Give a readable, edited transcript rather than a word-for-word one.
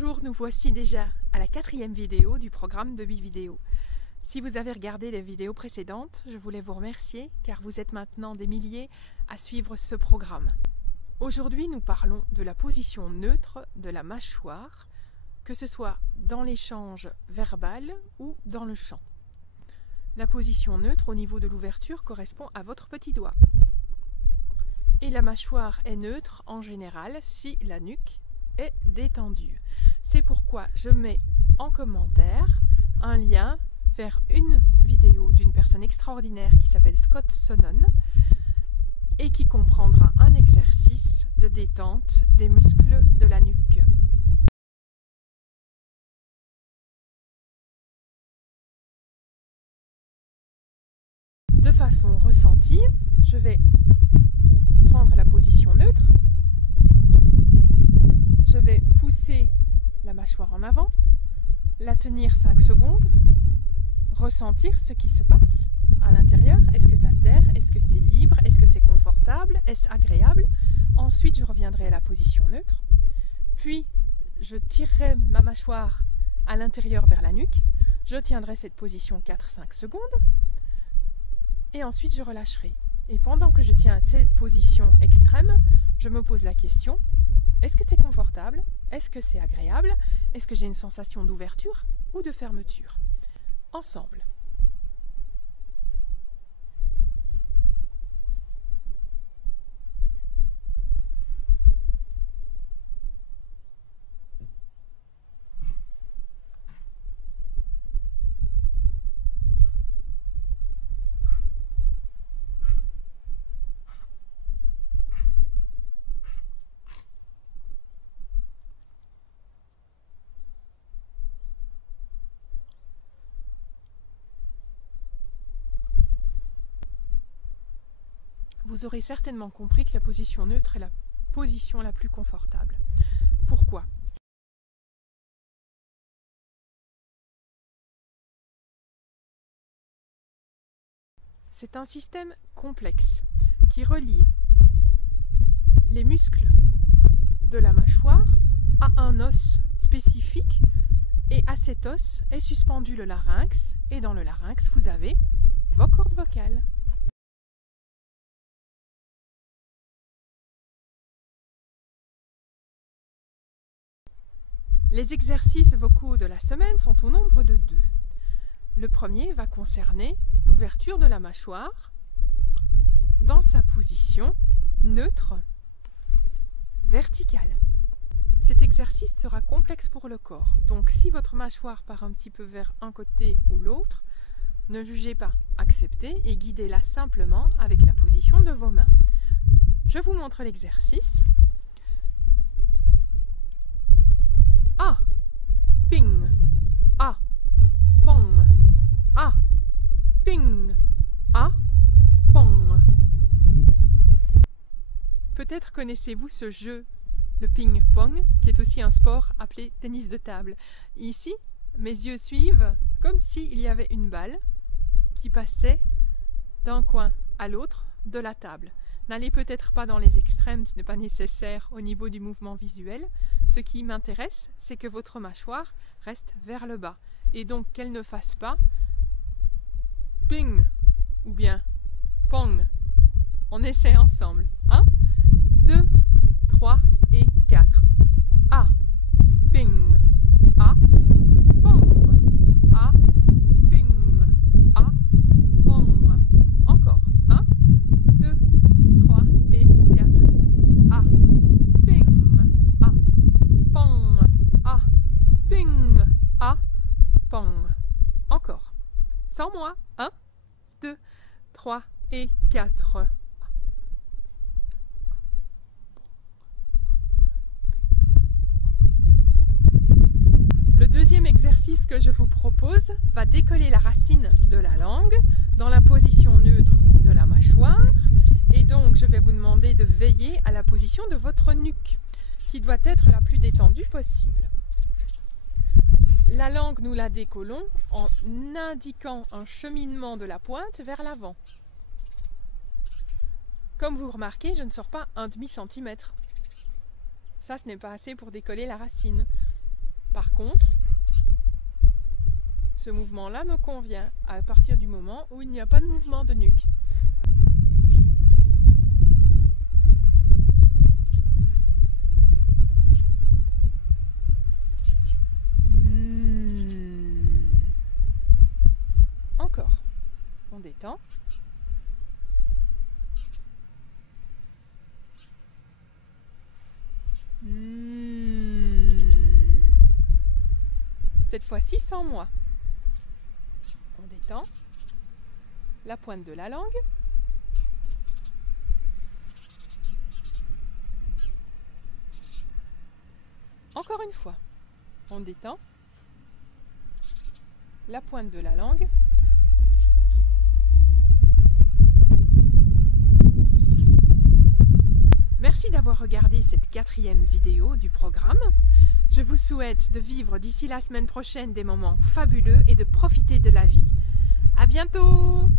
Bonjour, nous voici déjà à la 4e vidéo du programme de 8 vidéos. Si vous avez regardé les vidéos précédentes, je voulais vous remercier car vous êtes maintenant des milliers à suivre ce programme. Aujourd'hui, nous parlons de la position neutre de la mâchoire, que ce soit dans l'échange verbal ou dans le chant. La position neutre au niveau de l'ouverture correspond à votre petit doigt. Et la mâchoire est neutre en général si la nuque est détendue. C'est pourquoi je mets en commentaire un lien vers une vidéo d'une personne extraordinaire qui s'appelle Scott Sonnen et qui comprendra un exercice de détente des muscles de la nuque. De façon ressentie, je vais prendre la position neutre. Je vais pousser la mâchoire en avant, la tenir 5 secondes, ressentir ce qui se passe à l'intérieur. Est-ce que ça serre? Est-ce que c'est libre? Est-ce que c'est confortable? Est-ce agréable? Ensuite, je reviendrai à la position neutre. Puis, je tirerai ma mâchoire à l'intérieur vers la nuque. Je tiendrai cette position 4-5 secondes. Et ensuite, je relâcherai. Et pendant que je tiens cette position extrême, je me pose la question: est-ce que c'est confortable? Est-ce que c'est agréable? Est-ce que j'ai une sensation d'ouverture ou de fermeture? Ensemble. Vous aurez certainement compris que la position neutre est la position la plus confortable. Pourquoi? C'est un système complexe qui relie les muscles de la mâchoire à un os spécifique, et à cet os est suspendu le larynx, et dans le larynx vous avez vos cordes vocales. Les exercices vocaux de la semaine sont au nombre de 2. Le premier va concerner l'ouverture de la mâchoire dans sa position neutre verticale. Cet exercice sera complexe pour le corps, donc si votre mâchoire part un petit peu vers un côté ou l'autre, ne jugez pas, acceptez et guidez-la simplement avec la position de vos mains. Je vous montre l'exercice. A, ping, A, pong, A, ping, A, pong. Peut-être connaissez-vous ce jeu, le ping-pong, qui est aussi un sport appelé tennis de table. Ici, mes yeux suivent comme s'il y avait une balle qui passait d'un coin à l'autre de la table. N'allez peut-être pas dans les extrêmes, ce n'est pas nécessaire au niveau du mouvement visuel. Ce qui m'intéresse, c'est que votre mâchoire reste vers le bas et donc qu'elle ne fasse pas ping ou bien pong. On essaie ensemble. 1, 2, 3 et 4. A, ping, A, pong, A, ping, A, pong. Encore. 1, 2, 3 et 4. A, ping, A, pong, A, ping, A, pong. Encore. Sans moi. 1, 2, 3 et 4. Le deuxième exercice que je vous propose va décoller la racine de la langue dans la position neutre de la mâchoire, et donc je vais vous demander de veiller à la position de votre nuque qui doit être la plus détendue possible. La langue, nous la décollons en indiquant un cheminement de la pointe vers l'avant. Comme vous remarquez, je ne sors pas un demi-centimètre. Ça, ce n'est pas assez pour décoller la racine. Par contre, ce mouvement-là me convient à partir du moment où il n'y a pas de mouvement de nuque. Encore. On détend. Cette fois-ci sans moi. On détend la pointe de la langue. Encore une fois. On détend la pointe de la langue. Merci d'avoir regardé cette 4e vidéo du programme. Je vous souhaite de vivre d'ici la semaine prochaine des moments fabuleux et de profiter de la vie. À bientôt!